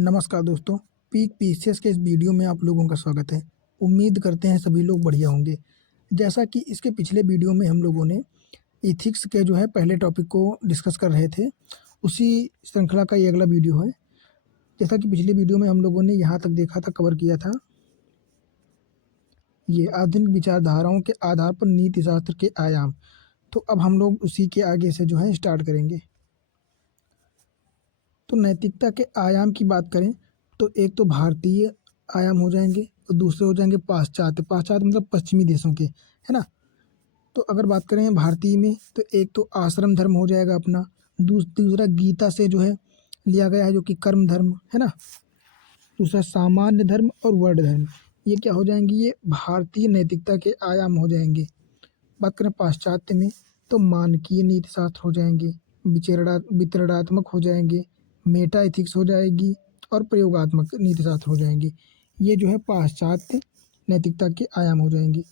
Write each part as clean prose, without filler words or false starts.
नमस्कार दोस्तों, peak PCS के इस वीडियो में आप लोगों का स्वागत है। उम्मीद करते हैं सभी लोग बढ़िया होंगे। जैसा कि इसके पिछले वीडियो में हम लोगों ने एथिक्स के पहले टॉपिक को डिस्कस कर रहे थे, उसी श्रृंखला का ये अगला वीडियो है। जैसा कि पिछले वीडियो में हम लोगों ने यहाँ तक देखा था, कवर किया था, ये आधुनिक विचारधाराओं के आधार पर नीति शास्त्र के आयाम। तो अब हम लोग उसी के आगे से स्टार्ट करेंगे। तो नैतिकता के आयाम की बात करें तो एक तो भारतीय आयाम हो जाएंगे और दूसरे हो जाएंगे पाश्चात्य। पाश्चात्य मतलब पश्चिमी देशों के, है ना। तो अगर बात करें भारतीय में तो एक तो आश्रम धर्म हो जाएगा अपना, दूसरा गीता से लिया गया है जो कि कर्म धर्म है ना। दूसरा सामान्य धर्म और वर्ण धर्म, ये क्या हो जाएंगे, ये भारतीय नैतिकता के आयाम हो जाएंगे। बात करें पाश्चात्य में तो मानकीय नीति शास्त्र हो जाएंगे, वितरणात्मक हो जाएंगे, मेटा एथिक्स हो जाएगी और प्रयोगात्मक नीति शास्त्र हो जाएंगे। ये पाश्चात्य नैतिकता के आयाम हो जाएंगे।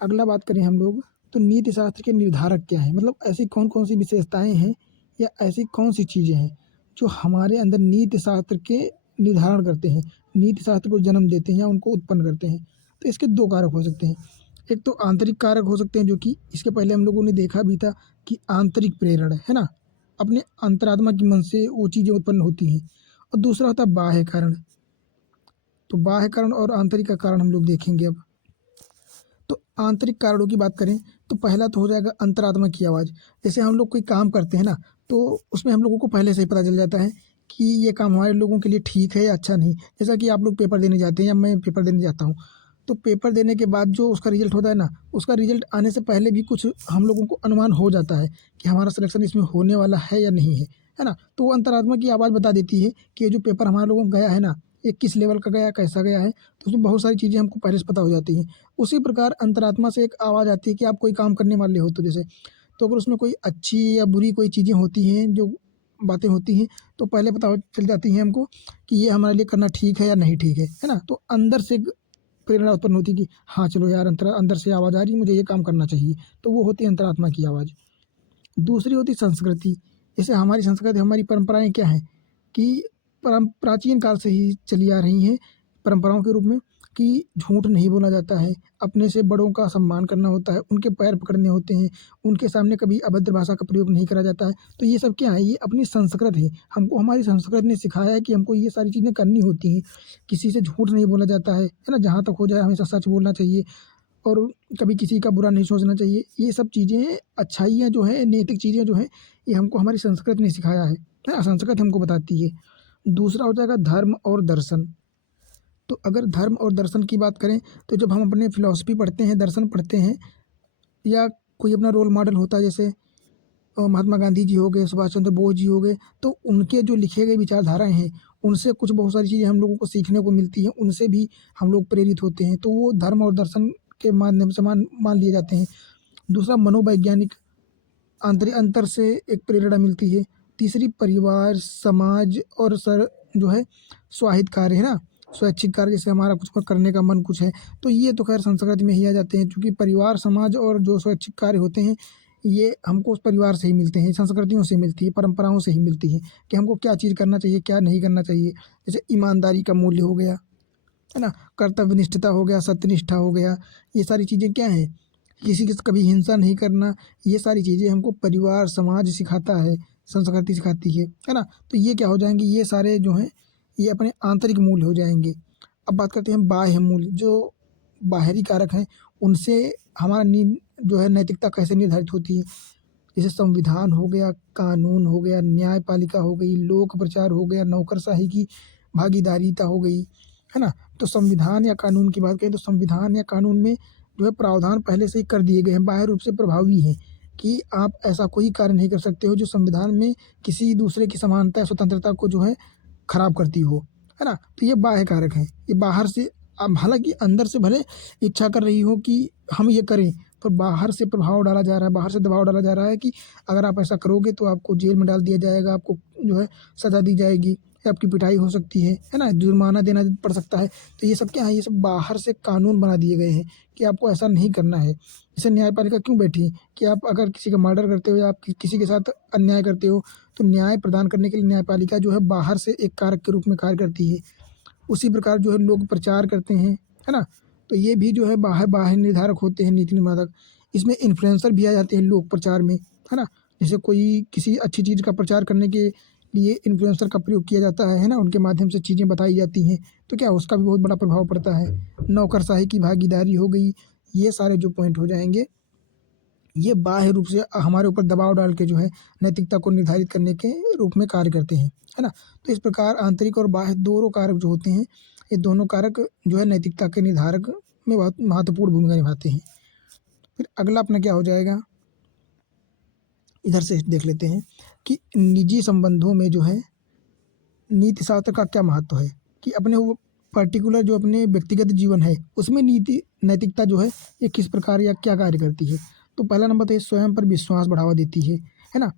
अगला बात करें हम लोग तो नीति शास्त्र के निर्धारक क्या है, मतलब ऐसी कौन कौन सी विशेषताएं हैं या ऐसी कौन सी चीज़ें हैं जो हमारे अंदर नीति शास्त्र के निर्धारण करते हैं, नीति शास्त्र को जन्म देते हैं या उनको उत्पन्न करते हैं। तो इसके दो कारक हो सकते हैं। एक तो आंतरिक कारक हो सकते हैं, जो कि इसके पहले हम लोगों ने देखा भी था कि आंतरिक प्रेरण है ना, अपने अंतरात्मा की मन से वो चीज़ें उत्पन्न होती हैं। और दूसरा होता है बाह्य कारण। तो बाह्य कारण और आंतरिक का कारण हम लोग देखेंगे अब। तो आंतरिक कारणों की बात करें तो पहला तो हो जाएगा अंतरात्मा की आवाज़। जैसे हम लोग कोई काम करते हैं ना, तो उसमें हम लोगों को पहले से ही पता चल जाता है कि ये काम हमारे लोगों के लिए ठीक है या अच्छा नहीं। जैसा कि आप लोग पेपर देने जाते हैं या मैं पेपर देने जाता हूँ, तो पेपर देने के बाद जो उसका रिजल्ट होता है ना, उसका रिजल्ट आने से पहले भी कुछ हम लोगों को अनुमान हो जाता है कि हमारा सिलेक्शन इसमें होने वाला है या नहीं है ना। तो वो अंतरात्मा की आवाज़ बता देती है कि ये जो पेपर हमारे लोगों का गया है ना, ये किस लेवल का गया, कैसा गया है। तो उसमें बहुत सारी चीज़ें हमको पहले से पता हो जाती हैं। उसी प्रकार अंतरात्मा से एक आवाज़ आती है कि आप कोई काम करने वाले हो, तो जैसे तो अगर उसमें कोई अच्छी या बुरी कोई चीज़ें होती हैं, जो बातें होती हैं, तो पहले पता चल जाती हैं हमको कि ये हमारे लिए करना ठीक है या नहीं ठीक है ना। तो अंदर से प्रेरणा उत्पन्न होती है कि हाँ चलो यार, अंदर से आवाज़ आ रही है, मुझे ये काम करना चाहिए। तो वो होती है अंतरात्मा की आवाज़। दूसरी होती संस्कृति। जैसे हमारी संस्कृति, हमारी परंपराएं क्या हैं कि प्राचीन काल से ही चली आ रही हैं परंपराओं के रूप में, कि झूठ नहीं बोला जाता है, अपने से बड़ों का सम्मान करना होता है, उनके पैर पकड़ने होते हैं, उनके सामने कभी अभद्र भाषा का प्रयोग नहीं करा जाता है। तो ये सब क्या है, ये अपनी संस्कृत है। हमको हमारी संस्कृत ने सिखाया है कि हमको ये सारी चीज़ें करनी होती हैं। किसी से झूठ नहीं बोला जाता है ना, जहाँ तक हो जाए हमेशा सच बोलना चाहिए और कभी किसी का बुरा नहीं सोचना चाहिए। ये सब चीज़ें, अच्छाइयाँ जो है, नैतिक चीज़ें जो हैं, ये हमको हमारी संस्कृत ने सिखाया है ना, संस्कृत हमको बताती है। दूसरा हो जाएगा धर्म और दर्शन। तो अगर धर्म और दर्शन की बात करें तो जब हम अपने फिलॉसफी पढ़ते हैं, दर्शन पढ़ते हैं, या कोई अपना रोल मॉडल होता है, जैसे महात्मा गांधी जी हो गए, सुभाष चंद्र बोस जी हो गए, तो उनके जो लिखे गए विचारधाराएं हैं, उनसे कुछ बहुत सारी चीज़ें हम लोगों को सीखने को मिलती हैं, उनसे भी हम लोग प्रेरित होते हैं। तो वो धर्म और दर्शन के माध्यम से मान लिए जाते हैं। दूसरा मनोवैज्ञानिक, आंतरिक अंतर से एक प्रेरणा मिलती है। तीसरी परिवार, समाज और स्वाहित कार्य है ना, स्वैच्छिक कार्य, जैसे हमारा कुछ करने का मन कुछ है, तो ये तो खैर संस्कृति में ही आ जाते हैं। क्योंकि परिवार, समाज और जो स्वैच्छिक कार्य होते हैं, ये हमको उस परिवार से ही मिलते हैं, संस्कृतियों से मिलती है, परंपराओं से ही मिलती है कि हमको क्या चीज़ करना चाहिए, क्या नहीं करना चाहिए। जैसे ईमानदारी का मूल्य हो गया, है ना, कर्तव्यनिष्ठता हो गया, सत्यनिष्ठा हो गया। ये सारी चीज़ें क्या हैं, किसी की कभी हिंसा नहीं करना। ये सारी चीज़ें हमको परिवार, समाज सिखाता है, संस्कृति सिखाती है ना। तो ये क्या हो जाएंगे, ये सारे जो हैं, ये अपने आंतरिक मूल्य हो जाएंगे। अब बात करते हैं बाह्य मूल्य, जो बाहरी कारक हैं, उनसे हमारा नैतिकता कैसे निर्धारित होती है। जैसे संविधान हो गया, कानून हो गया, न्यायपालिका हो गई, लोक प्रचार हो गया, नौकरशाही की भागीदारीता हो गई, है ना। तो संविधान या कानून की बात करें तो संविधान या कानून में प्रावधान पहले से ही कर दिए गए हैं, बाह्य रूप से प्रभावी हैं, कि आप ऐसा कोई कार्य नहीं कर सकते हो जो संविधान में किसी दूसरे की समानता या स्वतंत्रता को खराब करती हो, है ना। तो ये बाह्य कारक हैं। ये बाहर से, अब हालांकि अंदर से भले इच्छा कर रही हो कि हम ये करें, पर बाहर से प्रभाव डाला जा रहा है, बाहर से दबाव डाला जा रहा है कि अगर आप ऐसा करोगे तो आपको जेल में डाल दिया जाएगा, आपको सज़ा दी जाएगी, या आपकी पिटाई हो सकती है ना, जुर्माना देना पड़ सकता है। तो ये सब क्या है, ये सब बाहर से कानून बना दिए गए हैं कि आपको ऐसा नहीं करना है। जैसे न्यायपालिका क्यों बैठी है कि आप अगर किसी का मर्डर करते हो या आप किसी के साथ अन्याय करते हो, तो न्याय प्रदान करने के लिए न्यायपालिका जो है बाहर से एक कारक के रूप में कार्य करती है। उसी प्रकार जो है लोग प्रचार करते हैं, है ना? तो ये भी जो है बाहर बाहर निर्धारक होते हैं, नीति निर्माता। इसमें इन्फ्लुएंसर भी आ जाते हैं लोक प्रचार में, है ना? जैसे कोई किसी अच्छी चीज़ का प्रचार करने के लिए इन्फ्लुएंसर का प्रयोग किया जाता है ना? उनके माध्यम से चीज़ें बताई जाती हैं, तो क्या उसका भी बहुत बड़ा प्रभाव पड़ता है। नौकरशाही की भागीदारी हो गई, ये सारे जो पॉइंट हो जाएँगे, ये बाह्य रूप से हमारे ऊपर दबाव डाल के जो है नैतिकता को निर्धारित करने के रूप में कार्य करते हैं, है ना? तो इस प्रकार आंतरिक और बाह्य दोनों कारक जो होते हैं, ये दोनों कारक जो है नैतिकता के निर्धारक में बहुत महत्वपूर्ण भूमिका निभाते हैं। फिर अगला अपना क्या हो जाएगा, इधर से देख लेते हैं कि निजी संबंधों में जो है नीति शास्त्र का क्या महत्व है, कि अपने वो पर्टिकुलर जो अपने व्यक्तिगत जीवन है उसमें नीति नैतिकता जो है ये किस प्रकार या क्या कार्य करती है। तो पहला नंबर तो ये स्वयं पर विश्वास बढ़ावा देती है ना?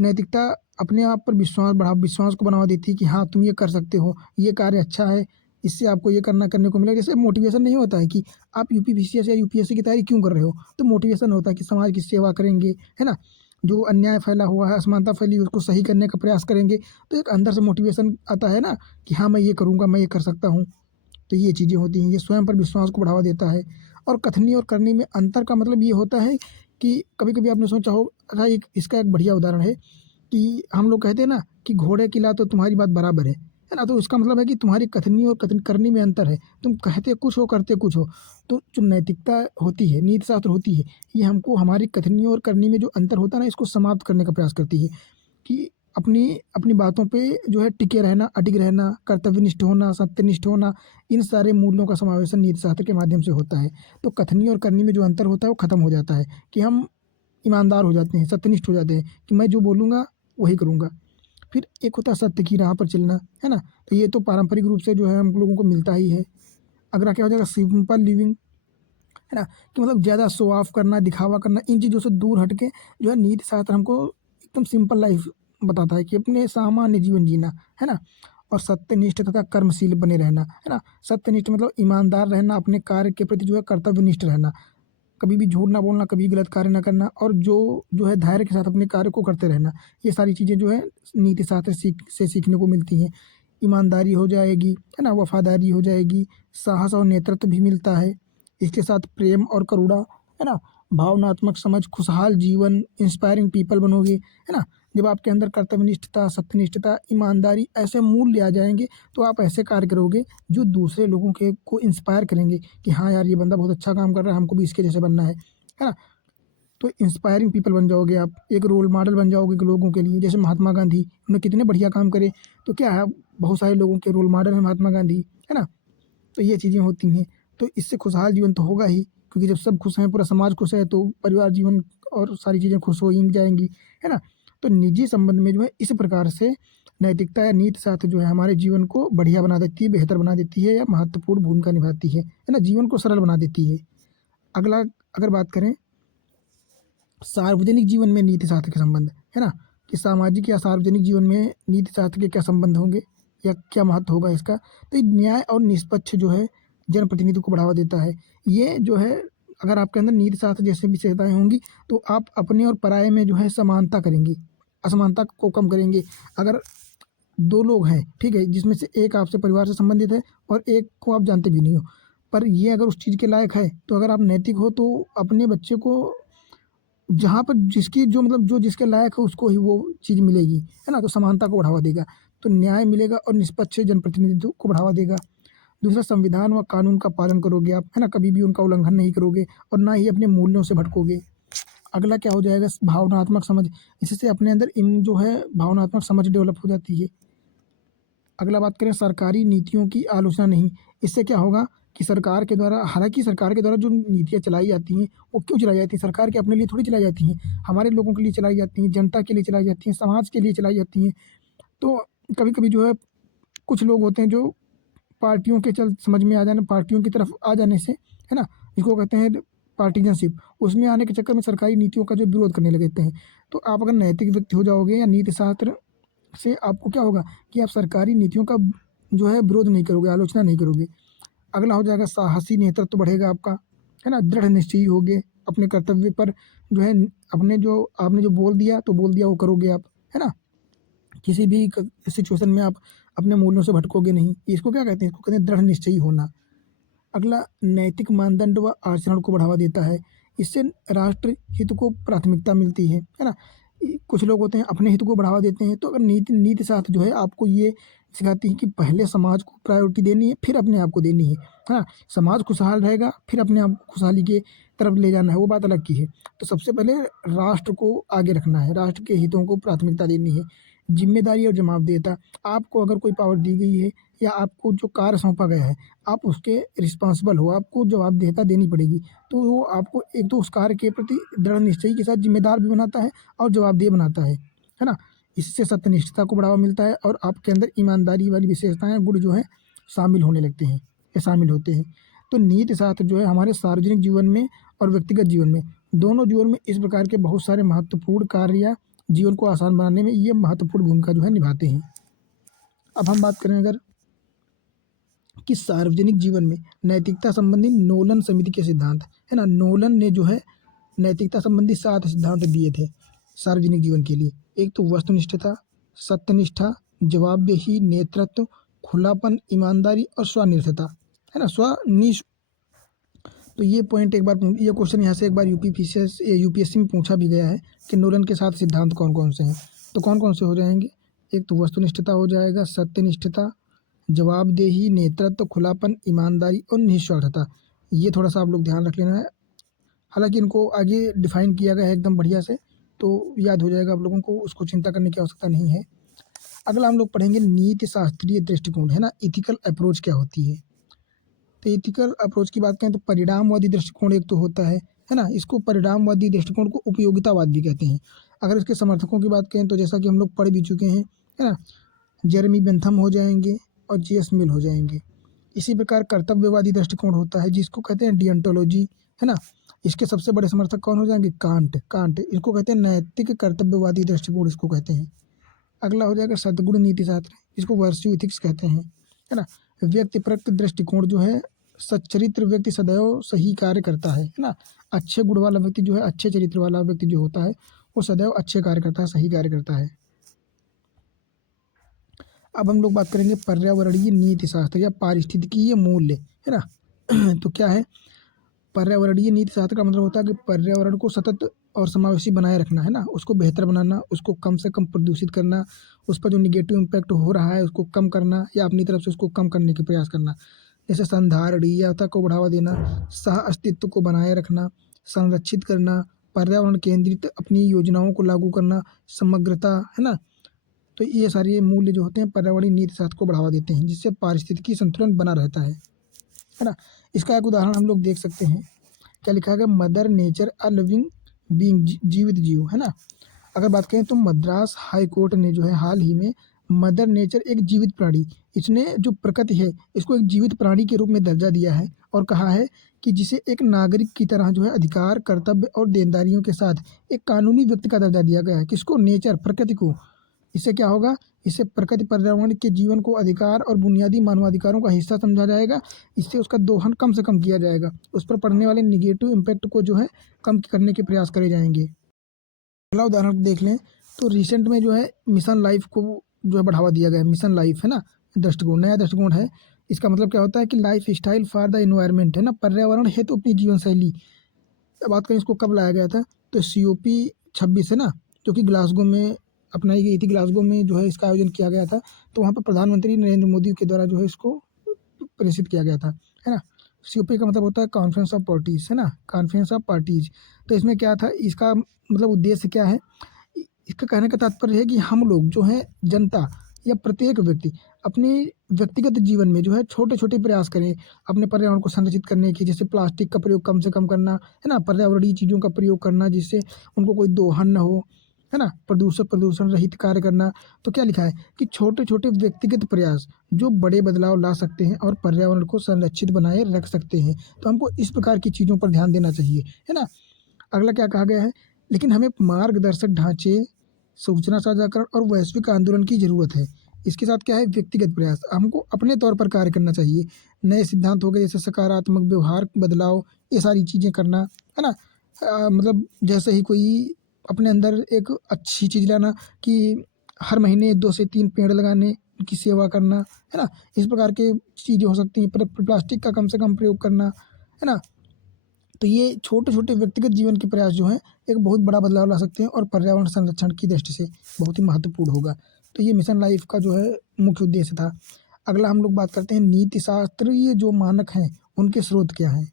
नैतिकता अपने आप पर विश्वास को बढ़ावा देती है कि हाँ, तुम ये कर सकते हो, ये कार्य अच्छा है, इससे आपको ये करने को मिलेगा। जैसे मोटिवेशन नहीं होता है कि आप यूपीपीसीएस या यूपीएससी की तैयारी क्यों कर रहे हो, तो मोटिवेशन होता है कि समाज की सेवा करेंगे, है ना? जो अन्याय फैला हुआ है, असमानता फैली है, उसको सही करने का प्रयास करेंगे। तो एक अंदर से मोटिवेशन आता है ना कि हाँ, मैं ये करूँगा, मैं ये कर सकता हूँ। तो ये चीज़ें होती हैं, ये स्वयं पर विश्वास को बढ़ावा देता है। और कथनी और करनी में अंतर का मतलब ये होता है कि कभी-कभी आपने सोचा हो, अच्छा, एक इसका एक बढ़िया उदाहरण है कि हम लोग कहते हैं ना कि घोड़े की लात तो तुम्हारी बात बराबर है ना? तो इसका मतलब है कि तुम्हारी कथनी और कथन करनी में अंतर है। तुम कहते कुछ हो, करते कुछ हो। तो जो नैतिकता होती है, नीति शास्त्र होती है, ये हमको हमारी कथनी और करनी में जो अंतर होता है ना, इसको समाप्त करने का प्रयास करती है कि अपनी अपनी बातों पे जो है टिके रहना, अडिग रहना, कर्तव्यनिष्ठ होना, सत्यनिष्ठ होना, इन सारे मूल्यों का समावेशन नीति शास्त्र के माध्यम से होता है। तो कथनी और करनी में जो अंतर होता है वो खत्म हो जाता है कि हम ईमानदार हो जाते हैं, सत्यनिष्ठ हो जाते हैं कि मैं जो बोलूँगा वही करूँगा। फिर एक होता है सत्य की राह पर चलना, है ना? तो ये तो पारंपरिक रूप से जो है हम लोगों को मिलता ही है। अगला क्या हो जाएगा, सिंपल लिविंग, है ना? कि मतलब ज़्यादा शो ऑफ करना, दिखावा करना, इन चीज़ों से दूर हट के जो है नीति शास्त्र हमको एकदम सिंपल लाइफ बताता है कि अपने सामान्य जीवन जीना, है ना? और सत्यनिष्ठ तथा कर्मशील बने रहना, है ना? सत्यनिष्ठ मतलब ईमानदार रहना, अपने कार्य के प्रति जो है कर्तव्यनिष्ठ रहना, कभी भी झूठ ना बोलना, कभी गलत कार्य ना करना, और जो है धैर्य के साथ अपने कार्य को करते रहना। ये सारी चीज़ें जो है नीति शास्त्र सीखने को मिलती हैं। ईमानदारी हो जाएगी, है ना? वफ़ादारी हो जाएगी, साहस और नेतृत्व भी मिलता है। इसके साथ प्रेम और करुणा, है ना? भावनात्मक समझ, खुशहाल जीवन, इंस्पायरिंग पीपल बनोगे, है ना? जब आपके अंदर कर्तव्यनिष्ठता, सत्यनिष्ठता, ईमानदारी ऐसे मूल्य आ जाएँगे, तो आप ऐसे कार्य करोगे जो दूसरे लोगों के को इंस्पायर करेंगे कि हाँ यार, ये बंदा बहुत अच्छा काम कर रहा है, हमको भी इसके जैसे बनना है ना? तो इंस्पायरिंग पीपल बन जाओगे आप, एक रोल मॉडल बन जाओगे कि लोगों के लिए। जैसे महात्मा गांधी, उन्होंने कितने बढ़िया काम करे, तो क्या है, बहुत सारे लोगों के रोल मॉडल हैं महात्मा गांधी, है ना? तो ये चीज़ें होती हैं। तो इससे खुशहाल जीवन तो होगा ही, क्योंकि जब सब खुश हैं, पूरा समाज खुश है, तो परिवार जीवन और सारी चीज़ें खुश हो ही जाएँगी, है ना? तो निजी संबंध में जो है इस प्रकार से नैतिकता या नीति शास्त्र जो है हमारे जीवन को बढ़िया बना देती है, बेहतर बना देती है या महत्वपूर्ण भूमिका निभाती है ना? जीवन को सरल बना देती है। अगला अगर बात करें सार्वजनिक जीवन में नीति शास्त्र के संबंध, है ना? कि सामाजिक या सार्वजनिक जीवन में नीति शास्त्र के क्या संबंध होंगे या क्या महत्व होगा इसका? तो ये न्याय और निष्पक्ष जो है जनप्रतिनिधि को बढ़ावा देता है। ये जो है, अगर आपके अंदर नीति शास्त्र जैसे विशेषताएँ होंगी, तो आप अपने और पराये में जो है समानता करेंगे, असमानता को कम करेंगे। अगर 2 लोग हैं, ठीक है? जिसमें से एक आपसे परिवार से संबंधित है और एक को आप जानते भी नहीं हो, पर ये अगर उस चीज़ के लायक है, तो अगर आप नैतिक हो तो अपने बच्चे को जहाँ पर जिसकी जो मतलब जो जिसके लायक है उसको ही वो चीज़ मिलेगी, है ना? तो समानता को बढ़ावा देगा, तो न्याय मिलेगा और निष्पक्ष जनप्रतिनिधित्व को बढ़ावा देगा। दूसरा, संविधान व कानून का पालन करोगे आप, है ना? कभी भी उनका उल्लंघन नहीं करोगे और ना ही अपने मूल्यों से भटकोगे। अगला क्या हो जाएगा, भावनात्मक समझ, इससे अपने अंदर इन जो है भावनात्मक समझ डेवलप हो जाती है। अगला बात करें सरकारी नीतियों की आलोचना नहीं, इससे क्या होगा कि सरकार के द्वारा, हालाँकि सरकार के द्वारा जो नीतियाँ चलाई जाती हैं, वो क्यों चलाई जाती हैं? सरकार के अपने लिए थोड़ी चलाई जाती हैं, हमारे लोगों के लिए चलाई जाती हैं, जनता के लिए चलाई जाती हैं, समाज के लिए चलाई जाती हैं। तो कभी-कभी जो है कुछ लोग होते हैं जो पार्टियों के चल समझ में आ जाने, पार्टियों की तरफ आ जाने से, है ना? जिसको कहते हैं पार्टिजनशिप, उसमें आने के चक्कर में सरकारी नीतियों का जो विरोध करने लग जाते हैं। तो आप अगर नैतिक व्यक्ति हो जाओगे या नीति शास्त्र से आपको क्या होगा कि आप सरकारी नीतियों का जो है विरोध नहीं करोगे, आलोचना नहीं करोगे। अगला हो जाएगा साहसी नेतृत्व बढ़ेगा आपका, है ना, दृढ़ निश्चयी होगे अपने कर्तव्य पर, जो है अपने जो आपने जो बोल दिया तो बोल दिया वो करोगे आप, है ना, किसी भी सिचुएशन में आप अपने मूल्यों से भटकोगे नहीं। इसको क्या कहते हैं, इसको कहते हैं दृढ़ निश्चयी होना। अगला नैतिक मानदंड व आचरण को बढ़ावा देता है, इससे राष्ट्र हित को प्राथमिकता मिलती है ना। कुछ लोग होते हैं अपने हित को बढ़ावा देते हैं, तो अगर नीति नीति साथ जो है आपको ये सिखाती है कि पहले समाज को प्रायोरिटी देनी है, फिर अपने आप को देनी है ना। समाज खुशहाल रहेगा, फिर अपने आप को खुशहाली के तरफ ले जाना है, वो बात अलग की है। तो सबसे पहले राष्ट्र को आगे रखना है, राष्ट्र के हितों को प्राथमिकता देनी है। जिम्मेदारी और जवाबदेहिता, आपको अगर कोई पावर दी गई है या आपको जो कार्य सौंपा गया है, आप उसके रिस्पॉन्सिबल हो, आपको जवाबदेहिता देनी पड़ेगी। तो वो आपको एक तो उस कार्य के प्रति दृढ़ निश्चय के साथ जिम्मेदार भी बनाता है और जवाबदेह बनाता है ना। इससे सत्यनिष्ठता को बढ़ावा मिलता है और आपके अंदर ईमानदारी वाली विशेषताएं, गुण जो है शामिल होने लगते हैं या शामिल होते हैं। तो नीति शास्त्र जो है हमारे सार्वजनिक जीवन में और व्यक्तिगत जीवन में, दोनों जीवन में इस प्रकार के बहुत सारे महत्वपूर्ण कार्य या जीवन को आसान बनाने में ये महत्वपूर्ण भूमिका जो है निभाते हैं। अब हम बात करें अगर कि सार्वजनिक जीवन में नैतिकता संबंधी नोलन समिति के सिद्धांत, है ना। नोलन ने जो है नैतिकता संबंधी 7 सिद्धांत दिए थे सार्वजनिक जीवन के लिए। एक तो वस्तुनिष्ठता, सत्यनिष्ठा, जवाबदेही, नेतृत्व, खुलापन, ईमानदारी और स्वनिष्ठता, है ना, स्वनिष्ठ। तो ये पॉइंट एक बार ये क्वेश्चन यहाँ से एक बार यूपीएससी में पूछा भी गया है कि नोलन के 7 सिद्धांत कौन कौन से हैं। तो कौन कौन से हो जाएंगे, एक तो वस्तुनिष्ठता हो जाएगा, सत्यनिष्ठता, जवाबदेही, नेतृत्व, खुलापन, ईमानदारी और निस्वार्थता। ये थोड़ा सा आप लोग ध्यान रख लेना है, हालांकि इनको आगे डिफाइन किया गया है एकदम बढ़िया से, तो याद हो जाएगा आप लोगों को, उसको चिंता करने की आवश्यकता नहीं है। अगला हम लोग पढ़ेंगे नीति शास्त्रीय दृष्टिकोण, है ना, इथिकल अप्रोच क्या होती है। तो इथिकल अप्रोच की बात करें तो परिणामवादी दृष्टिकोण एक तो होता है ना। इसको परिणामवादी दृष्टिकोण को उपयोगितावाद भी कहते हैं। अगर इसके समर्थकों की बात करें तो जैसा कि हम लोग पढ़ भी चुके हैं, है ना, जेरेमी बेंथम हो जाएंगे और जेएस मिल हो जाएंगे। इसी प्रकार कर्तव्यवादी दृष्टिकोण होता है जिसको कहते हैं डियंटोलॉजी, है ना। इसके सबसे बड़े समर्थक कौन हो जाएंगे, कांट इसको कहते हैं नैतिक कर्तव्यवादी दृष्टिकोण इसको कहते हैं। अगला हो जाएगा सद्गुण नीति शास्त्र, इसको वर्च्यू इथिक्स कहते हैं, है ना। व्यक्तिपरक दृष्टिकोण जो है, सच्चरित्र व्यक्ति सदैव सही कार्य करता है ना। अच्छे गुण वाला व्यक्ति जो है, अच्छे चरित्र वाला व्यक्ति जो होता है वो सदैव अच्छे कार्य करता है, सही कार्य करता है। अब हम लोग बात करेंगे पर्यावरणीय नीति शास्त्र या पारिस्थितिकीय मूल्य, है ना। तो क्या है पर्यावरणीय नीति शास्त्र का मतलब होता है कि पर्यावरण को सतत और समावेशी बनाए रखना, है ना, उसको बेहतर बनाना, उसको कम से कम प्रदूषित करना, उस पर जो निगेटिव इम्पैक्ट हो रहा है उसको कम करना या अपनी तरफ से उसको कम करने के प्रयास करना। जैसे संधारणीयता को बढ़ावा देना, सह अस्तित्व को बनाए रखना, संरक्षित करना, पर्यावरण केंद्रित अपनी योजनाओं को लागू करना, समग्रता, है ना। तो ये सारे मूल्य जो होते हैं पर्यावरणीय नीति शास्त्र को बढ़ावा देते हैं, जिससे पारिस्थितिकी संतुलन बना रहता है ना। इसका एक उदाहरण हम लोग देख सकते हैं, क्या लिखा है, mother nature a living being, जीवित जीव, है ना। अगर बात करें तो मद्रास हाई कोर्ट ने जो है हाल ही में मदर नेचर एक जीवित प्राणी, इसने जो प्रकृति है इसको एक जीवित प्राणी के रूप में दर्जा दिया है और कहा है कि जिसे एक नागरिक की तरह जो है अधिकार, कर्तव्य और देनदारियों के साथ एक कानूनी व्यक्ति का दर्जा दिया गया है। किसको, नेचर, प्रकृति को। इससे क्या होगा, इससे प्रकृति पर्यावरण के जीवन को अधिकार और बुनियादी मानवाधिकारों का हिस्सा समझा जाएगा। इससे उसका दोहन कम से कम किया जाएगा, उस पर पड़ने वाले निगेटिव इम्पैक्ट को जो है कम करने के प्रयास करे जाएंगे। अगला उदाहरण देख लें तो रिसेंट में जो है मिशन लाइफ को जो है बढ़ावा दिया गया है, मिशन लाइफ, है ना, दृष्टिकोण, नया दृष्टिकोण है। इसका मतलब क्या होता है कि life style for the environment, है ना, पर्यावरण है तो अपनी जीवन शैली। बात करें इसको कब लाया गया था, तो COP26, है ना, जो कि ग्लासगो में अपनाई गई थी। ग्लासगो में जो है इसका आयोजन किया गया था, तो वहाँ पर प्रधानमंत्री नरेंद्र मोदी के द्वारा जो है इसको प्रेषित किया गया था, है ना। COP का मतलब होता है कॉन्फ्रेंस ऑफ पार्टीज, है ना, कॉन्फ्रेंस ऑफ पार्टीज। तो इसमें क्या था, इसका मतलब उद्देश्य क्या है, इसका कहने का तात्पर्य है कि हम लोग जो है जनता या प्रत्येक व्यक्ति अपने व्यक्तिगत जीवन में जो है छोटे छोटे प्रयास करें अपने पर्यावरण को संरक्षित करने की। जैसे प्लास्टिक का प्रयोग कम से कम करना, है ना, पर्यावरणीय चीज़ों का प्रयोग करना जिससे उनको कोई दोहन न हो, है ना, प्रदूषण रहित कार्य करना। तो क्या लिखा है कि छोटे छोटे व्यक्तिगत प्रयास जो बड़े बदलाव ला सकते हैं और पर्यावरण को संरक्षित बनाए रख सकते हैं। तो हमको इस प्रकार की चीज़ों पर ध्यान देना चाहिए, है ना। अगला क्या कहा गया है, लेकिन हमें मार्गदर्शक ढांचे सूचना साझाकरण और वैश्विक आंदोलन की ज़रूरत है। इसके साथ क्या है, व्यक्तिगत प्रयास, हमको अपने तौर पर कार्य करना चाहिए। नए सिद्धांत हो गए जैसे सकारात्मक व्यवहार बदलाव, ये सारी चीज़ें करना, है ना। मतलब जैसे ही कोई अपने अंदर एक अच्छी चीज़ लाना कि हर महीने 2 से 3 पेड़ लगाने, उनकी सेवा करना, है ना। इस प्रकार के चीज़ें हो सकती हैं। प्लास्टिक का कम से कम प्रयोग करना, है ना। तो ये छोटे-छोटे व्यक्तिगत जीवन के प्रयास जो हैं, एक बहुत बड़ा बदलाव ला सकते हैं और पर्यावरण संरक्षण की दृष्टि से बहुत ही महत्वपूर्ण होगा। तो ये मिशन लाइफ का जो है मुख्य उद्देश्य था। अगला हम लोग बात करते हैं नीति शास्त्रीय जो मानक हैं, उनके स्रोत क्या हैं?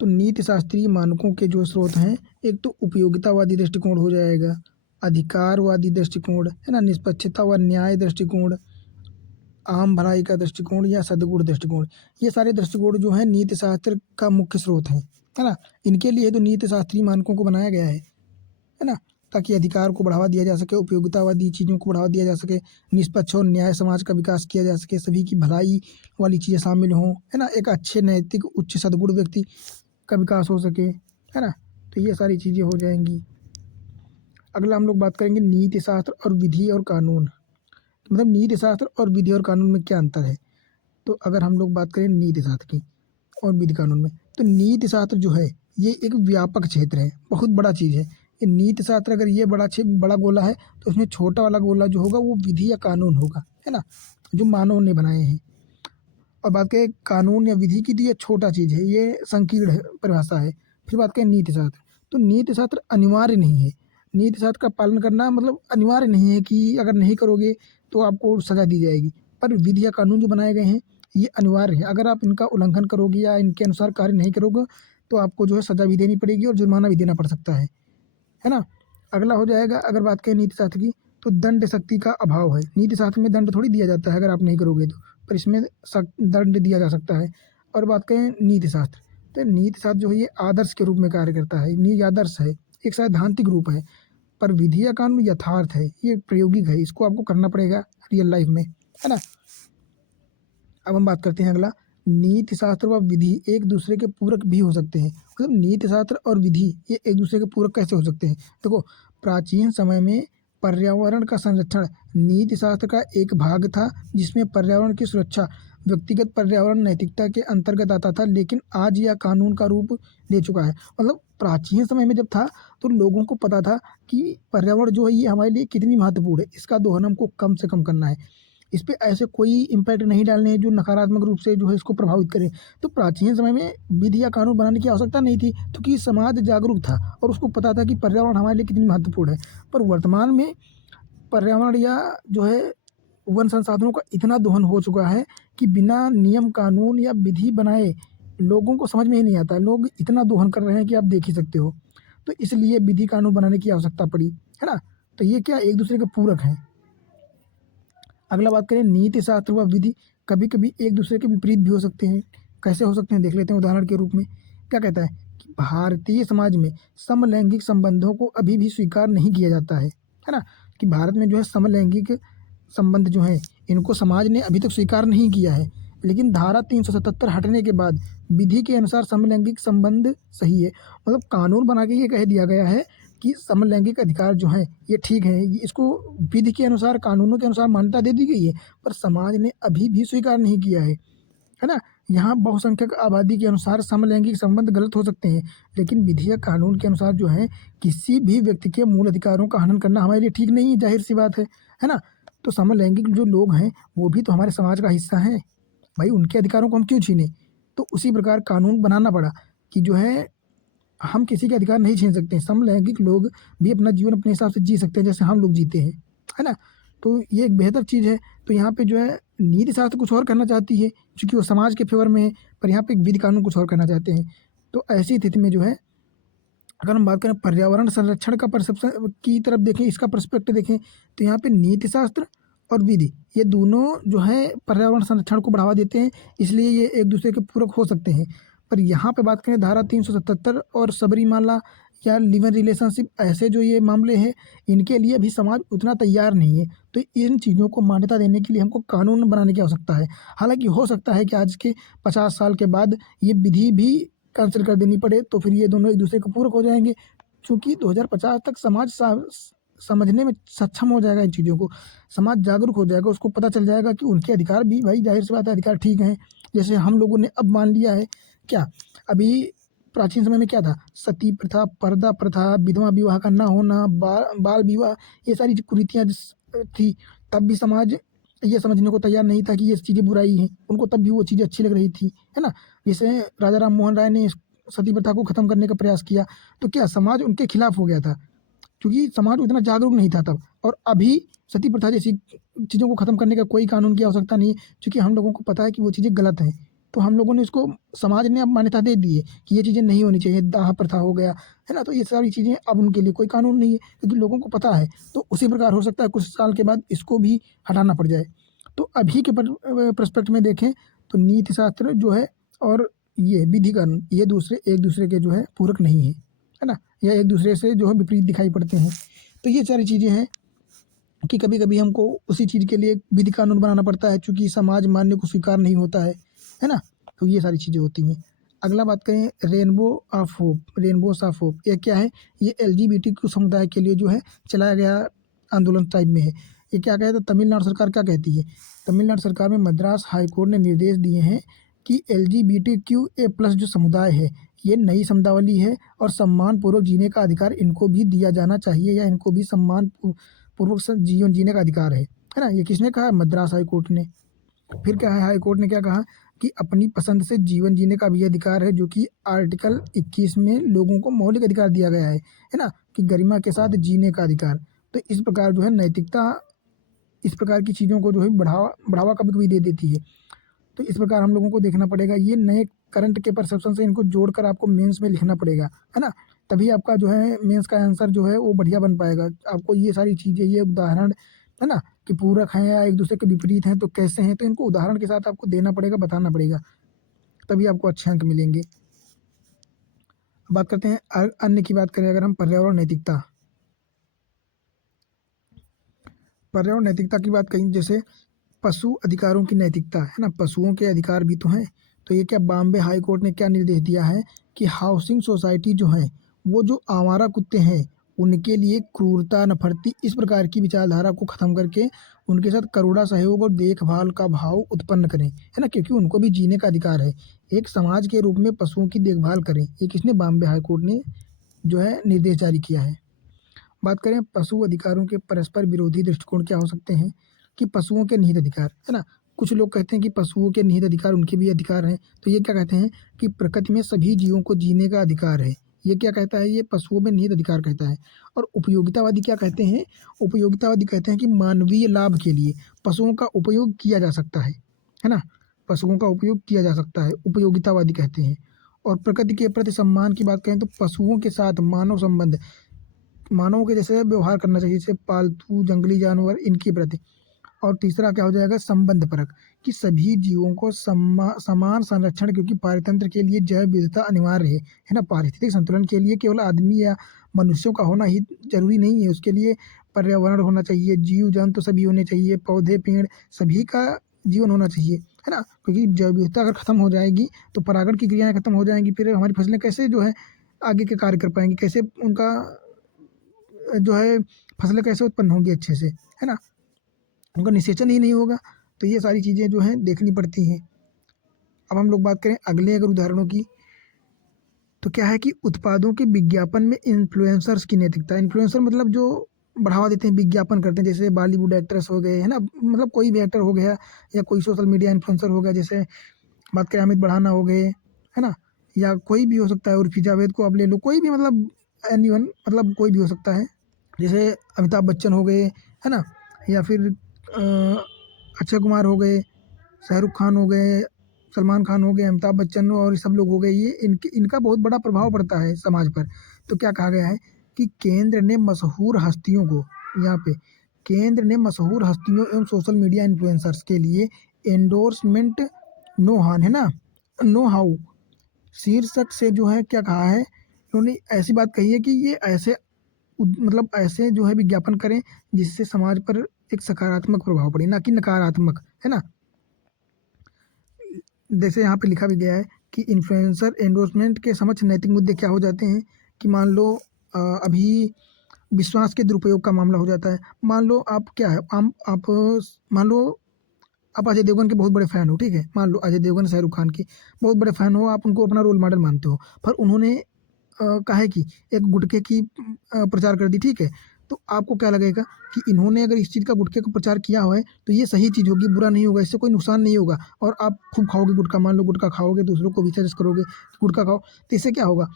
तो नीति शास्त्रीय मानकों के जो स्रोत हैं, एक तो उपयोगितावादी दृष्टिकोण हो जाएगा, अधिकारवादी दृष्टिकोण, है ना, निष्पक्षता व न्याय दृष्टिकोण, आम भलाई का दृष्टिकोण या सद्गुण दृष्टिकोण। ये सारे दृष्टिकोण जो हैं नीति शास्त्र का मुख्य स्रोत हैं, है ना। इनके लिए तो नीति शास्त्रीय मानकों को बनाया गया है ना, ताकि अधिकार को बढ़ावा दिया जा सके, उपयोगितावादी चीज़ों को बढ़ावा दिया जा सके, निष्पक्ष और न्याय समाज का विकास किया जा सके, सभी की भलाई वाली चीज़ें शामिल हों, है ना, एक अच्छे नैतिक उच्च सद्गुण व्यक्ति का विकास हो सके, है ना। तो ये सारी चीज़ें हो जाएंगी। अगला हम लोग बात करेंगे नीति शास्त्र और विधि और कानून। मतलब नीति शास्त्र और विधि और कानून में क्या अंतर है? तो अगर हम लोग बात करें नीति शास्त्र की और विधि कानून में, तो नीति शास्त्र जो है ये एक व्यापक क्षेत्र है, बहुत बड़ा चीज़ है। ये नीति शास्त्र अगर ये बड़ा गोला है, तो उसमें छोटा वाला गोला जो होगा वो विधि या कानून होगा, है ना, जो मानव ने बनाए हैं। और बात करें कानून या विधि की, तो ये छोटा चीज़ है, ये संकीर्ण है, परिभाषा है। फिर बात करें नीति शास्त्र, तो नीति शास्त्र अनिवार्य नहीं है। नीति शास्त्र का पालन करना मतलब अनिवार्य नहीं है कि अगर नहीं करोगे तो आपको सज़ा दी जाएगी। पर विधि या कानून जो बनाए गए हैं ये अनिवार्य है। अगर आप इनका उल्लंघन करोगे या इनके अनुसार कार्य नहीं करोगे तो आपको जो है सज़ा भी देनी पड़ेगी और जुर्माना भी देना पड़ सकता है ना। अगला हो जाएगा, अगर बात करें नीति शास्त्र की, तो दंड शक्ति का अभाव है। नीति शास्त्र में दंड थोड़ी दिया जाता है अगर आप नहीं करोगे तो, पर इसमें दंड दिया जा सकता है। और बात करें नीति शास्त्र, तो नीति शास्त्र जो है ये आदर्श के रूप में कार्य करता है। नीति आदर्श है, एक सैद्धांतिक रूप है। पर विधि या कानून यथार्थ है, ये प्रायोगिक है, इसको आपको करना पड़ेगा रियल लाइफ में, है ना। अब हम बात करते हैं अगला, नीति शास्त्र व विधि एक दूसरे के पूरक भी हो सकते हैं। मतलब नीति शास्त्र और विधि ये एक दूसरे के पूरक कैसे हो सकते हैं? देखो, प्राचीन समय में पर्यावरण का संरक्षण नीति शास्त्र का एक भाग था, जिसमें पर्यावरण की सुरक्षा व्यक्तिगत पर्यावरण नैतिकता के अंतर्गत आता था, लेकिन आज यह कानून का रूप ले चुका है। मतलब प्राचीन समय में जब था तो लोगों को पता था कि पर्यावरण जो है ये हमारे लिए कितनी महत्वपूर्ण है, इसका दोहन हमको कम से कम करना है, इस पे ऐसे कोई इम्पैक्ट नहीं डालने हैं जो नकारात्मक रूप से जो है इसको प्रभावित करे। तो प्राचीन समय में विधि या कानून बनाने की आवश्यकता नहीं थी, क्योंकि समाज जागरूक था और उसको पता था कि पर्यावरण हमारे लिए कितनी महत्वपूर्ण है। पर वर्तमान में पर्यावरण या जो है वन संसाधनों का इतना दोहन हो चुका है कि बिना नियम कानून या विधि बनाए लोगों को समझ में ही नहीं आता। लोग इतना दोहन कर रहे हैं कि आप देख ही सकते हो। तो इसलिए विधि कानून बनाने की आवश्यकता पड़ी, है ना। तो ये क्या एक दूसरे के पूरक हैं। अगला बात करें नीति शास्त्र व विधि कभी कभी एक दूसरे के विपरीत भी हो सकते हैं। कैसे हो सकते हैं देख लेते हैं उदाहरण के रूप में। क्या कहता है कि भारतीय समाज में समलैंगिक संबंधों को अभी भी स्वीकार नहीं किया जाता है ना। कि भारत में जो है समलैंगिक संबंध जो हैं इनको समाज ने अभी तक स्वीकार नहीं किया है। लेकिन धारा 377 हटने के बाद विधि के अनुसार समलैंगिक संबंध सही है। मतलब कानून बना के ये कह दिया गया है कि समलैंगिक अधिकार जो हैं ये ठीक है, इसको विधि के अनुसार कानूनों के अनुसार मान्यता दे दी गई है, पर समाज ने अभी भी स्वीकार नहीं किया है ना। यहाँ बहुसंख्यक आबादी के अनुसार समलैंगिक संबंध गलत हो सकते हैं, लेकिन विधि या कानून के अनुसार जो है किसी भी व्यक्ति के मूल अधिकारों का हनन करना हमारे लिए ठीक नहीं है, जाहिर सी बात है ना। तो समलैंगिक जो लोग हैं वो भी तो हमारे समाज का हिस्सा हैं भाई, उनके अधिकारों को हम क्यों छीने। तो उसी प्रकार कानून बनाना पड़ा कि जो है हम किसी के अधिकार नहीं छीन सकते। समलैंगिक लोग भी अपना जीवन अपने हिसाब से जी सकते हैं जैसे हम लोग जीते हैं, है ना। तो ये एक बेहतर चीज़ है। तो यहाँ पे जो है नीति शास्त्र कुछ और करना चाहती है क्योंकि वो समाज के फेवर में है, पर यहाँ पे विधि कानून कुछ और करना चाहते हैं। तो ऐसी स्थिति में जो है अगर हम बात करें पर्यावरण संरक्षण का परसेप्शन की तरफ देखें, इसका पर्सपेक्टिव देखें, तो यहाँ पे नीति शास्त्र और विधि ये दोनों जो है पर्यावरण संरक्षण को बढ़ावा देते हैं, इसलिए ये एक दूसरे के पूरक हो सकते हैं। पर यहाँ पे बात करें धारा 377 और सबरीमाला या लिव-इन रिलेशनशिप, ऐसे जो ये मामले हैं इनके लिए अभी समाज उतना तैयार नहीं है। तो इन चीज़ों को मान्यता देने के लिए हमको कानून बनाने की आवश्यकता है। हालांकि हो सकता है कि आज के 50 साल के बाद ये विधि भी कैंसिल कर देनी पड़े, तो फिर ये दोनों एक दूसरे को पूरक हो जाएंगे, क्योंकि 2050 तक समाज समझने में सक्षम हो जाएगा इन चीज़ों को, समाज जागरूक हो जाएगा, उसको पता चल जाएगा कि उनके अधिकार भी भाई जाहिर सी बात है अधिकार ठीक हैं। जैसे हम लोगों ने अब मान लिया है क्या, अभी प्राचीन समय में क्या था, सती प्रथा, पर्दा प्रथा, विधवा विवाह का ना होना, बाल विवाह, ये सारी जो कुरीतियाँ थी, तब भी समाज ये समझने को तैयार नहीं था कि ये चीज़ें बुराई हैं, उनको तब भी वो चीज़ें अच्छी लग रही थी, है ना। जैसे राजा राम मोहन राय ने सती प्रथा को ख़त्म करने का प्रयास किया, तो क्या समाज उनके खिलाफ हो गया था, क्योंकि समाज उतना जागरूक नहीं था तब। और अभी सती प्रथा जैसी चीज़ों को ख़त्म करने का कोई कानून की आवश्यकता नहीं है, क्योंकि हम लोगों को पता है कि वो चीज़ें गलत हैं। तो हम लोगों ने इसको, समाज ने अब मान्यता दे दी है कि ये चीज़ें नहीं होनी चाहिए, दाह प्रथा हो गया, है ना। तो ये सारी चीज़ें अब उनके लिए कोई कानून नहीं है, क्योंकि लोगों को पता है। तो उसी प्रकार हो सकता है कुछ साल के बाद इसको भी हटाना पड़ जाए। तो अभी के पर्सपेक्ट में देखें तो नीति शास्त्र जो है और ये विधि कानून, ये एक दूसरे के जो है पूरक नहीं है ना। या एक दूसरे से जो है विपरीत दिखाई पड़ते हैं। तो ये सारी चीज़ें हैं कि कभी कभी हमको उसी चीज़ के लिए विधि कानून बनाना पड़ता है, क्योंकि समाज मान्य को स्वीकार नहीं होता है ना। तो ये सारी चीज़ें होती हैं। अगला बात करें, रेनबोस ऑफ होप, ये क्या है, ये LGBTQ समुदाय के लिए जो है चलाया गया आंदोलन टाइप में है। ये क्या कहता है, तमिलनाडु सरकार क्या कहती है, तमिलनाडु सरकार में मद्रास हाईकोर्ट ने निर्देश दिए हैं कि LGBTQA+ जो समुदाय है, ये नई शब्दावली है और सम्मानपूर्वक जीने का अधिकार इनको भी दिया जाना चाहिए, या इनको भी सम्मान पूर्वक जीवन जीने का अधिकार है ना। ये किसने कहा, मद्रास हाई कोर्ट ने। फिर क्या है, हाई कोर्ट ने क्या कहा कि अपनी पसंद से जीवन जीने का भी अधिकार है, जो कि आर्टिकल 21 में लोगों को मौलिक अधिकार दिया गया है ना, कि गरिमा के साथ जीने का अधिकार। तो इस प्रकार जो है नैतिकता इस प्रकार की चीज़ों को जो है बढ़ावा कभी कभी दे देती है। तो इस प्रकार हम लोगों को देखना पड़ेगा, ये नए करंट के परसेप्शन से इनको जोड़कर आपको मेंस में लिखना पड़ेगा, है ना। तभी आपका जो है मेंस का आंसर जो है वो बढ़िया बन पाएगा। आपको ये सारी चीज़ें, ये उदाहरण, है ना, कि पूरक हैं या एक दूसरे के विपरीत हैं तो कैसे हैं, तो इनको उदाहरण के साथ आपको देना पड़ेगा, बताना पड़ेगा, तभी आपको अच्छे अंक मिलेंगे। बात करते हैं अन्य की। बात करें अगर हम पर्यावरण नैतिकता की बात करें, जैसे पशु अधिकारों की नैतिकता, है ना, पशुओं के अधिकार भी तो हैं। तो ये क्या, बॉम्बे हाई कोर्ट ने क्या निर्देश दिया है कि हाउसिंग सोसाइटी जो है, वो जो आवारा कुत्ते हैं उनके लिए क्रूरता, नफरती, इस प्रकार की विचारधारा को ख़त्म करके उनके साथ करुणा, सहयोग और देखभाल का भाव उत्पन्न करें, है ना, क्योंकि उनको भी जीने का अधिकार है। एक समाज के रूप में पशुओं की देखभाल करें, ये किसने, बॉम्बे हाई कोर्ट ने जो है निर्देश जारी किया है। बात करें पशु अधिकारों के परस्पर विरोधी दृष्टिकोण क्या हो सकते हैं, कि पशुओं के निहित अधिकार, है ना। कुछ लोग कहते हैं कि पशुओं के निहित अधिकार उनके भी अधिकार हैं, तो ये क्या कहते हैं कि प्रकृति में सभी जीवों को जीने का अधिकार है। ये क्या कहता है, ये पशुओं में निहित अधिकार कहता है। और उपयोगितावादी क्या कहते हैं, उपयोगितावादी कहते हैं कि मानवीय लाभ के लिए पशुओं का उपयोग किया जा सकता है ना, पशुओं का उपयोग किया जा सकता है, उपयोगितावादी कहते हैं। और प्रकृति के प्रति सम्मान की बात करें तो पशुओं के साथ मानव संबंध, मानव के जैसे व्यवहार करना चाहिए, जैसे पालतू जंगली जानवर इनके प्रति। और तीसरा क्या हो जाएगा, संबंध परक, कि सभी जीवों को समान संरक्षण, क्योंकि पारितंत्र के लिए जैव विविधता अनिवार्य है ना। पारिस्थितिक संतुलन के लिए केवल आदमी या मनुष्यों का होना ही जरूरी नहीं है, उसके लिए पर्यावरण होना चाहिए, जीव जंतु सभी होने चाहिए, पौधे पेड़ सभी का जीवन होना चाहिए, है ना। क्योंकि जैव विविधता अगर खत्म हो जाएगी तो परागण की क्रियाएं खत्म हो जाएंगी, फिर हमारी फसलें कैसे जो है आगे के कार्य कर पाएंगी, कैसे उनका जो है फसलें कैसे उत्पन्न होंगी अच्छे से, है ना, उनका निषेचन ही नहीं होगा। तो ये सारी चीज़ें जो हैं देखनी पड़ती हैं। अब हम लोग बात करें अगले अगर उदाहरणों की, तो क्या है कि उत्पादों के विज्ञापन में इन्फ्लुएंसर्स की नैतिकता। इन्फ्लुएंसर मतलब जो बढ़ावा देते हैं, विज्ञापन करते हैं, जैसे बॉलीवुड एक्ट्रेस हो गए, है ना, मतलब कोई भी एक्टर हो गया, या कोई सोशल मीडिया इन्फ्लुएंसर हो गया, जैसे बात करें अमित बढ़ाना हो गए, है ना, या कोई भी हो सकता है, उर्फी जावेद को आप ले लो, कोई भी, मतलब एनीवन, मतलब कोई भी हो सकता है, जैसे अमिताभ बच्चन हो गए, है ना, या फिर अक्षय कुमार हो गए, शाहरुख खान हो गए, सलमान खान हो गए, अमिताभ बच्चन और सब लोग हो गए, ये इनका बहुत बड़ा प्रभाव पड़ता है समाज पर। तो क्या कहा गया है कि केंद्र ने मशहूर हस्तियों को, यहाँ पे केंद्र ने मशहूर हस्तियों एवं सोशल मीडिया इन्फ्लुएंसर्स के लिए एंडोर्समेंट नो हान, है ना, नो हाउ शीर्षक से जो है क्या कहा है, उन्होंने ऐसी बात कही है कि ये ऐसे मतलब ऐसे जो है विज्ञापन करें जिससे समाज पर एक सकारात्मक प्रभाव पड़े, ना कि नकारात्मक, है ना। जैसे यहाँ पे लिखा भी गया है कि इन्फ्लुएंसर एंडोर्समेंट के समक्ष नैतिक मुद्दे क्या हो जाते हैं, कि मान लो अभी विश्वास के दुरुपयोग का मामला हो जाता है। मान लो आप क्या है आप मान लो आप अजय देवगन के बहुत बड़े फ़ैन हो, ठीक है? मान लो अजय देवगन, शाहरुख खान के बहुत बड़े फ़ैन हो, आप उनको अपना रोल मॉडल मानते हो, पर उन्होंने काहे कि एक गुटखे की प्रचार कर दी, ठीक है? तो आपको क्या लगेगा कि इन्होंने अगर इस चीज़ का गुटखे का प्रचार किया हुआ है, तो ये सही चीज़ होगी, बुरा नहीं होगा, इससे कोई नुकसान नहीं होगा और आप खूब खाओगे गुटखा, मान लो गुटखा खाओगे, दूसरों को भी सजेस्ट करोगे कि गुटखा खाओ, तो इससे क्या होगा?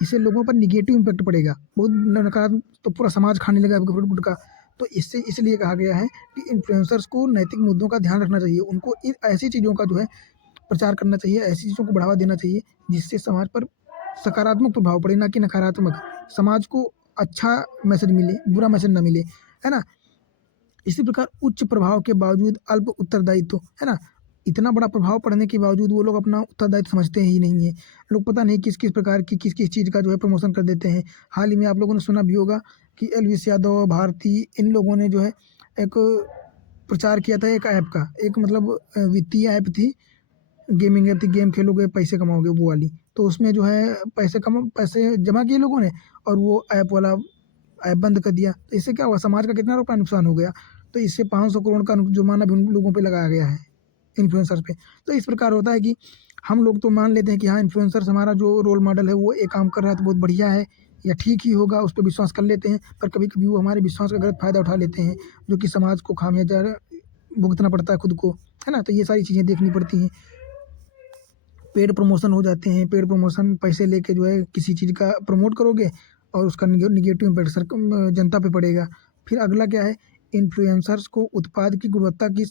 इससे लोगों पर नेगेटिव इम्पैक्ट पड़ेगा, बहुत नकारात्मक तो पूरा समाज खाने लगेगा आपका गुटखा। तो इससे इसलिए कहा गया है कि इन्फ्लुएंसर्स को नैतिक मुद्दों का ध्यान रखना चाहिए, उनको इन ऐसी चीज़ों का जो है प्रचार करना चाहिए, ऐसी चीज़ों को बढ़ावा देना चाहिए, जिससे समाज पर सकारात्मक प्रभाव पड़े, ना कि नकारात्मक। समाज को अच्छा मैसेज मिले, बुरा मैसेज ना मिले, है ना? इसी प्रकार उच्च प्रभाव के बावजूद अल्प उत्तरदायित्व, है ना? इतना बड़ा प्रभाव पड़ने के बावजूद वो लोग अपना उत्तरदायित्व समझते ही नहीं है। लोग पता नहीं किस-किस प्रकार की किस-किस चीज़ का जो है प्रमोशन कर देते हैं। हाल ही में आप लोगों ने सुना भी होगा कि एल्विस यादव, भारती इन लोगों ने जो है एक प्रचार किया था एक ऐप का, एक मतलब वित्तीय ऐप थी, गेमिंग ऐप थी, गेम खेलोगे पैसे कमाओगे वो वाली। तो उसमें जो है पैसे जमा किए लोगों ने और वो ऐप वाला ऐप बंद कर दिया। तो इससे क्या हुआ, समाज का कितना रुपया नुकसान हो गया। तो इससे 500 करोड़ का जुर्माना भी उन लोगों पे लगाया गया है, इन्फ्लुएंसर्स पे। तो इस प्रकार होता है कि हम लोग तो मान लेते हैं कि हाँ, इन्फ्लुएंसर्स हमारा जो रोल मॉडल है वो ये काम कर रहा है तो बहुत बढ़िया है या ठीक ही होगा, उस पे विश्वास कर लेते हैं। पर कभी-कभी वो हमारे विश्वास का गलत फ़ायदा उठा लेते हैं, जो कि समाज को खामियाजा भुगतना पड़ता है खुद को, है ना? तो ये सारी चीज़ें देखनी पड़ती हैं। पेड प्रमोशन हो जाते हैं, पेड प्रमोशन पैसे लेके जो है किसी चीज़ का प्रमोट करोगे और उसका निगेटिव इम्पैक्ट जनता पे पड़ेगा। फिर अगला क्या है, इन्फ्लुएंसर्स को उत्पाद की गुणवत्ता की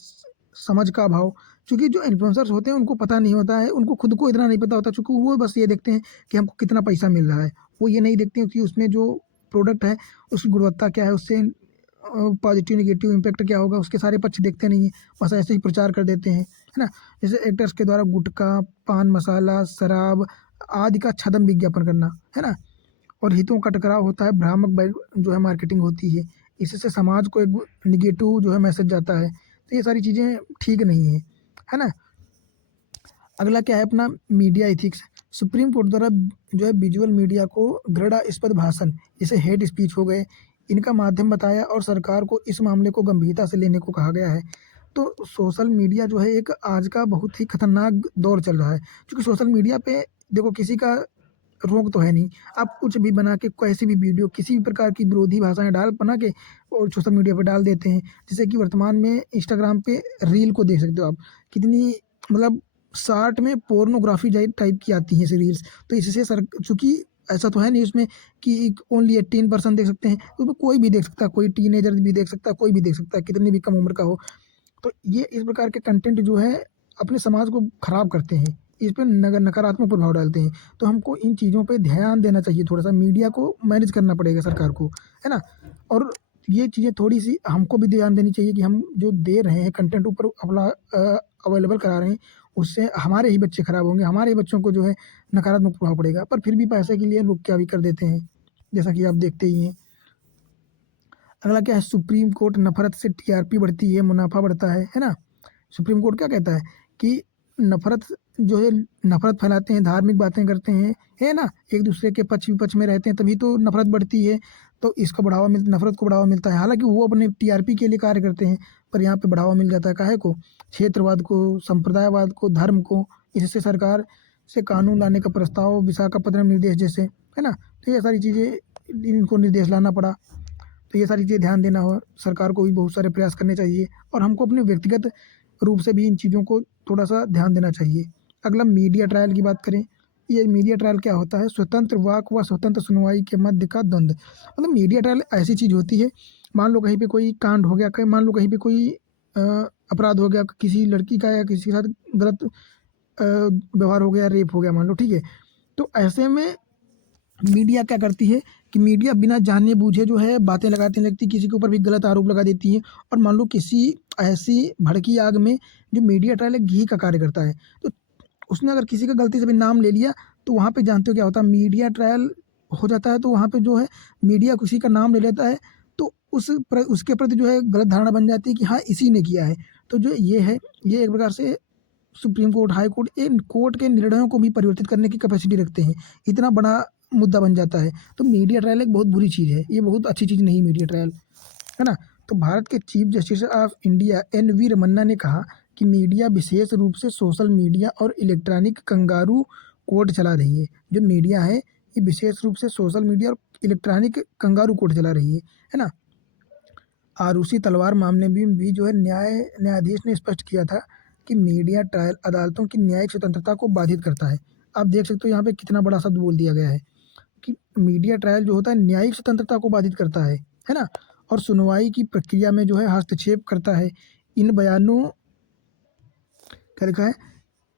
समझ का अभाव। क्योंकि जो इन्फ्लुएंसर्स होते हैं उनको पता नहीं होता है, उनको खुद को इतना नहीं पता होता, चूँकि वो बस ये देखते हैं कि हमको कितना पैसा मिल रहा है। वो ये नहीं देखते हैं कि उसमें जो प्रोडक्ट है उसकी गुणवत्ता क्या है, उससे पॉजिटिव नेगेटिव इम्पैक्ट क्या होगा, उसके सारे पक्ष देखते नहीं हैं, बस ऐसे ही प्रचार कर देते हैं, है ना? जैसे एक्टर्स के द्वारा गुटखा, पान मसाला, शराब आदि का छद्म विज्ञापन करना, है ना? और हितों का टकराव होता है, भ्रामक जो है मार्केटिंग होती है, इससे समाज को एक निगेटिव जो है मैसेज जाता है। तो ये सारी चीज़ें ठीक नहीं है ना? अगला क्या है अपना मीडिया एथिक्स। सुप्रीम कोर्ट द्वारा जो है विजुअल मीडिया को घृणास्पद भाषण, जैसे हेट स्पीच हो गए, इनका माध्यम बताया और सरकार को इस मामले को गंभीरता से लेने को कहा गया है। तो सोशल मीडिया जो है एक आज का बहुत ही खतरनाक दौर चल रहा है, क्योंकि सोशल मीडिया पे देखो किसी का रोक तो है नहीं, आप कुछ भी बना के कैसी भी वीडियो किसी भी प्रकार की विरोधी भाषाएं डाल बना के और सोशल मीडिया पे डाल देते हैं। जैसे कि वर्तमान में इंस्टाग्राम पे रील को देख सकते हो आप, कितनी मतलब शॉर्ट में पोर्नोग्राफी टाइप की आती हैं रील्स। तो इससे सर चूँकि ऐसा तो है नहीं उसमें कि ओनली 18% देख सकते हैं, उसमें कोई भी देख सकता है, कोई टीनेजर भी देख सकता है, कोई भी देख सकता है, कितनी भी कम उम्र का हो। तो ये इस प्रकार के कंटेंट जो है अपने समाज को खराब करते हैं, इस पे नकारात्मक प्रभाव डालते हैं। तो हमको इन चीज़ों पे ध्यान देना चाहिए, थोड़ा-सा मीडिया को मैनेज करना पड़ेगा सरकार को, है ना? और ये चीज़ें थोड़ी-सी हमको भी ध्यान देनी चाहिए कि हम जो दे रहे हैं कंटेंट ऊपर अपना अवेलेबल करा रहे हैं, उससे हमारे ही बच्चे खराब होंगे, हमारे ही बच्चों को जो है नकारात्मक प्रभाव पड़ेगा। पर फिर भी पैसे के लिए लोग क्या भी कर देते हैं, जैसा कि आप देखते ही हैं। अगला क्या है, सुप्रीम कोर्ट नफ़रत से टीआरपी बढ़ती है, मुनाफा बढ़ता है ना? सुप्रीम कोर्ट क्या कहता है कि नफ़रत जो है नफ़रत फैलाते हैं, धार्मिक बातें करते हैं, है ना? एक दूसरे के पक्ष विपक्ष में रहते हैं तभी तो नफ़रत बढ़ती है, तो इसको बढ़ावा मिल नफ़रत को बढ़ावा मिलता है। हालाँकि वो अपने टीआरपी के लिए कार्य करते हैं, पर यहाँ पे बढ़ावा मिल जाता है काहे को? क्षेत्रवाद को, संप्रदायवाद को, धर्म को। इससे सरकार से कानून लाने का प्रस्ताव, विशाखापत्तनम निर्देश जैसे, है ना? तो ये सारी चीज़ें इनको निर्देश लाना पड़ा। तो ये सारी चीज़ें ध्यान देना हो, सरकार को भी बहुत सारे प्रयास करने चाहिए और हमको अपने व्यक्तिगत रूप से भी इन चीज़ों को थोड़ा-सा ध्यान देना चाहिए। अगला मीडिया ट्रायल की बात करें, ये मीडिया ट्रायल क्या होता है? स्वतंत्र वाक व स्वतंत्र सुनवाई के मध्य का द्वंद्व। मतलब मीडिया ट्रायल ऐसी चीज़ होती है, मान लो कहीं पे कोई कांड हो गया, कहीं मान लो कहीं पे कोई अ, अपराध हो गया, किसी लड़की का या किसी के साथ गलत व्यवहार हो गया, रेप हो गया मान लो, ठीक है? तो ऐसे में मीडिया क्या करती है कि मीडिया बिना जाने बूझे जो है बातें लगाने लगती है, किसी के ऊपर भी गलत आरोप लगा देती है और मान लो किसी ऐसी भड़की आग में जो मीडिया ट्रायल एक घी का कार्य करता है, तो उसने अगर किसी का गलती से भी नाम ले लिया तो वहाँ पे जानते हो क्या होता है, मीडिया ट्रायल हो जाता है। तो वहाँ पे जो है मीडिया किसी का नाम ले लेता है, तो उसके प्रति जो है गलत धारणा बन जाती है कि हाँ इसी ने किया है। तो जो ये है, ये एक प्रकार से supreme court, high court in court के निर्णयों को भी परिवर्तित करने की कैपेसिटी रखते हैं। इतना बड़ा मुद्दा बन जाता है। तो मीडिया ट्रायल एक बहुत बुरी चीज़ है, ये बहुत अच्छी चीज़ नहीं है मीडिया ट्रायल, है ना। तो भारत के chief justice of India N V. Ramana ने कहा कि मीडिया विशेष रूप से सोशल मीडिया और इलेक्ट्रॉनिक कंगारू कोर्ट चला रही है। जो मीडिया है ये विशेष रूप से सोशल मीडिया और इलेक्ट्रॉनिक कंगारू कोर्ट चला रही है ना। आरूसी तलवार मामले में भी जो है न्यायाधीश ने स्पष्ट किया था कि मीडिया ट्रायल अदालतों की न्यायिक स्वतंत्रता को बाधित करता है। आप देख सकते हो यहाँ पे कितना बड़ा शब्द बोल दिया गया है कि मीडिया ट्रायल जो होता है न्यायिक स्वतंत्रता को बाधित करता है ना। और सुनवाई की प्रक्रिया में जो है हस्तक्षेप करता है। इन बयानों क्या लिखा है,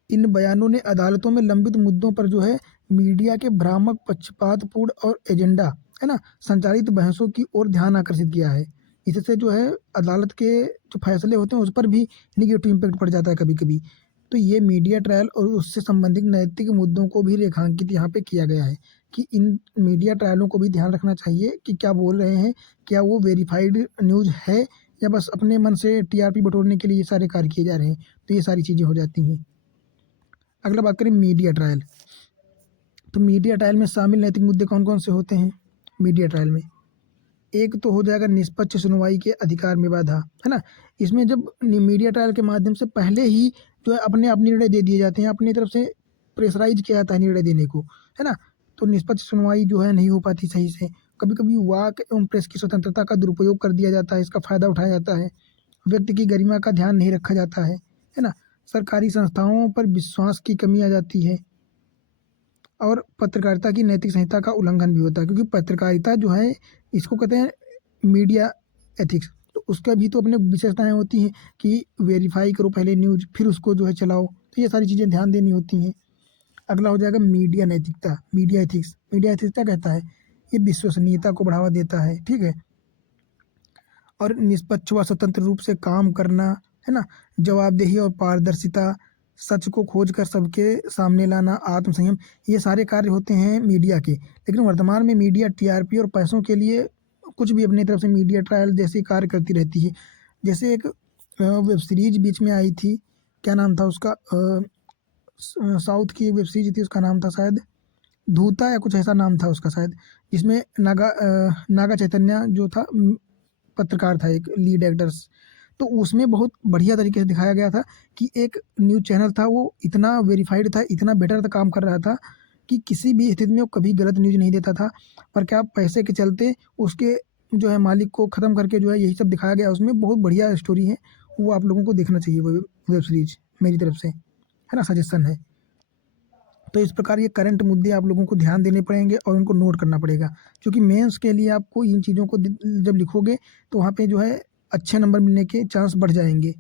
इन बयानों ने अदालतों में लंबित मुद्दों पर जो है मीडिया के भ्रामक, पक्षपातपूर्ण और एजेंडा, है ना, संचालित बहसों की ओर ध्यान आकर्षित किया है। इससे जो है अदालत के जो फैसले होते हैं उस पर भी निगेटिव इम्पैक्ट पड़ जाता है कभी कभी। तो ये मीडिया ट्रायल और उससे संबंधित नैतिक मुद्दों को भी रेखांकित यहाँ पे किया गया है कि इन मीडिया ट्रायलों को भी ध्यान रखना चाहिए कि क्या बोल रहे हैं, क्या वो वेरीफाइड न्यूज़ है या बस अपने मन से टीआरपी बटोरने के लिए ये सारे कार्य किए जा रहे हैं। तो ये सारी चीज़ें हो जाती हैं। अगला बात करें मीडिया ट्रायल। तो मीडिया ट्रायल में शामिल नैतिक मुद्दे कौन कौन से होते हैं मीडिया ट्रायल में। एक तो हो जाएगा निष्पक्ष सुनवाई के अधिकार में बाधा, है ना। इसमें जब मीडिया ट्रायल के माध्यम से पहले ही जो है अपने आप निर्णय दे दिए जाते हैं, अपनी तरफ से प्रेशराइज किया जाता है निर्णय देने को, है ना। तो निष्पक्ष सुनवाई जो है नहीं हो पाती सही से। कभी कभी वाक एवं प्रेस की स्वतंत्रता का दुरुपयोग कर दिया जाता है, इसका फ़ायदा उठाया जाता है। व्यक्ति की गरिमा का ध्यान नहीं रखा जाता है ना। सरकारी संस्थाओं पर विश्वास की कमी आ जाती है और पत्रकारिता की नैतिक संहिता का उल्लंघन भी होता है, क्योंकि पत्रकारिता जो है इसको कहते हैं मीडिया एथिक्स। तो उसका भी तो अपने विशेषताएं होती हैं कि वेरीफाई करो पहले न्यूज़, फिर उसको जो है चलाओ। तो ये सारी चीज़ें ध्यान देनी होती हैं। अगला हो जाएगा मीडिया नैतिकता, मीडिया एथिक्स। मीडिया एथिक्स क्या कहता है, ये विश्वसनीयता को बढ़ावा देता है, ठीक है, और निष्पक्ष व स्वतंत्र रूप से काम करना, है ना, जवाबदेही और पारदर्शिता, सच को खोज कर सबके सामने लाना, आत्मसंयम, ये सारे कार्य होते हैं मीडिया के। लेकिन वर्तमान में मीडिया टीआरपी और पैसों के लिए कुछ भी अपनी तरफ से मीडिया ट्रायल जैसे कार्य करती रहती है। जैसे एक वेब सीरीज बीच में आई थी, क्या नाम था उसका, साउथ की वेब सीरीज थी, उसका नाम था शायद धूता या कुछ ऐसा नाम था उसका शायद, जिसमें नागा चैतन्य जो था पत्रकार था, एक लीड एक्टर्स। तो उसमें बहुत बढ़िया तरीके से दिखाया गया था कि एक न्यूज़ चैनल था, वो इतना वेरीफाइड था, इतना बेटर था, काम कर रहा था कि किसी भी स्थिति में वो कभी गलत न्यूज़ नहीं देता था। पर क्या पैसे के चलते उसके जो है मालिक को ख़त्म करके जो है यही सब दिखाया गया। उसमें बहुत बढ़िया स्टोरी है, वो आप लोगों को देखना चाहिए वो वेब सीरीज, मेरी तरफ से, है ना, सजेशन है। तो इस प्रकार ये करंट मुद्दे आप लोगों को ध्यान देने पड़ेंगे और उनको नोट करना पड़ेगा, क्योंकि मेंस के लिए आपको इन चीज़ों को जब लिखोगे तो वहाँ पे जो है अच्छे नंबर मिलने के चांस बढ़ जाएंगे।